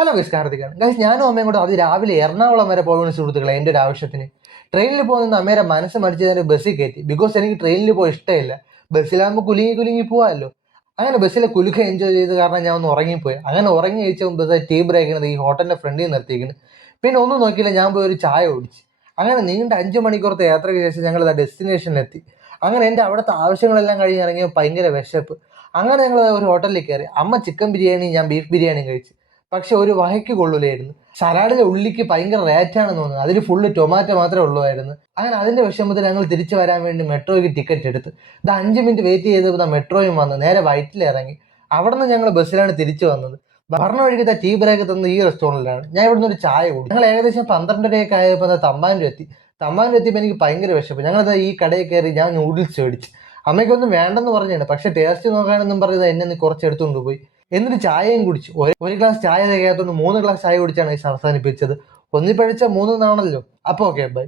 Hello guys, കാർത്തികാണ് guys. ഞാനും അമ്മയും കൂടെ അത് രാവിലെ എറണാകുളം വരെ പോകണം സുഹൃത്തുക്കളെ, എൻ്റെ ഒരു ആവശ്യത്തിന്. ട്രെയിനിൽ പോകുന്ന അമ്മയുടെ മനസ്സ് മടിച്ചതിന് ബസ്സിൽ കയറ്റി. ബിക്കോസ് എനിക്ക് ട്രെയിനിൽ പോയി ഇഷ്ടമില്ല. ബസ്സിലാകുമ്പോൾ കുലുങ്ങി കുലുങ്ങി പോകാമല്ലോ. അങ്ങനെ ബസ്സിലെ കുലുക്ക എൻജോയ് ചെയ്ത് കാരണം ഞാൻ ഒന്ന് ഉറങ്ങിപ്പോയി. അങ്ങനെ ഉറങ്ങി കഴിച്ച മുമ്പ് ടീ ബ്രേക്കിനത് ഈ ഹോട്ടലിൻ്റെ ഫ്രണ്ടിൽ നിർത്തിയിരിക്കുന്നു. പിന്നെ ഒന്നും നോക്കിയില്ല, ഞാൻ പോയി ഒരു ചായ കുടിച്ച്. അങ്ങനെ നീണ്ട 5 മണിക്കൂറത്തെ യാത്രയ്ക്ക് ശേഷം ഞങ്ങൾ ഡെസ്റ്റിനേഷനിലെത്തി. അങ്ങനെ എൻ്റെ അവിടുത്തെ ആവശ്യങ്ങളെല്ലാം കഴിഞ്ഞ് ഇറങ്ങിയപ്പോൾ ഭയങ്കര വിശപ്പ്. അങ്ങനെ ഞങ്ങൾ ഒരു ഹോട്ടലിൽ കയറി. അമ്മ ചിക്കൻ ബിരിയാണി, ഞാൻ ബീഫ് ബിരിയാണിയും കഴിച്ചു. പക്ഷെ ഒരു വഹയ്ക്ക് കൊള്ളൂലായിരുന്നു. സലാഡിലെ ഉള്ളിക്ക് ഭയങ്കര റേറ്റാണെന്ന് തോന്നുന്നു. അതിൽ ഫുള്ള് ടൊമാറ്റോ മാത്രമേ ഉള്ളുമായിരുന്നു. അങ്ങനെ അതിൻ്റെ വിഷമത്തിൽ ഞങ്ങൾ തിരിച്ചു വരാൻ വേണ്ടി മെട്രോയ്ക്ക് ടിക്കറ്റ് എടുത്ത്. ഇത് 5 മിനിറ്റ് വെയിറ്റ് ചെയ്തപ്പോൾ മെട്രോയും വന്ന് നേരെ വൈറ്റിൽ ഇറങ്ങി. അവിടെ നിന്ന് ഞങ്ങൾ ബസ്സിലാണ് തിരിച്ചു വന്നത്. പറഞ്ഞ വഴിക്ക് ടീ ബ്രേക്ക് തന്ന ഈ റെസ്റ്റോറൻറ്റിലാണ്. ഞാൻ ഇവിടുന്ന് ഒരു ചായ കുടി. ഞങ്ങൾ ഏകദേശം 12:30 ആയപ്പോൾ തമ്പാനൂർ എത്തി. തമ്പാനൂർ എത്തിയപ്പോൾ എനിക്ക് ഭയങ്കര വിശപ്പ്. ഞങ്ങളത് ഈ കടയിൽ കയറി ഞാൻ നൂഡിൽസ് മേടിച്ചു. അമ്മയ്ക്കൊന്നും വേണ്ടെന്ന് പറഞ്ഞാണ്, പക്ഷെ ടേസ്റ്റ് നോക്കാനെന്നും പറഞ്ഞത് എന്നെ കുറച്ച് എടുത്തുകൊണ്ട് പോയി. എന്നിട്ട് ചായയും കുടിച്ചു. ഒരു ഗ്ലാസ് ചായ തികയാത്തോണ്ട് 3 ഗ്ലാസ് ചായ കുടിച്ചാണ് അവസാനിപ്പിച്ചത്. ഒന്നിപ്പഴിച്ച 3 നാണല്ലോ. അപ്പോൾ ഓക്കെ, ബൈ.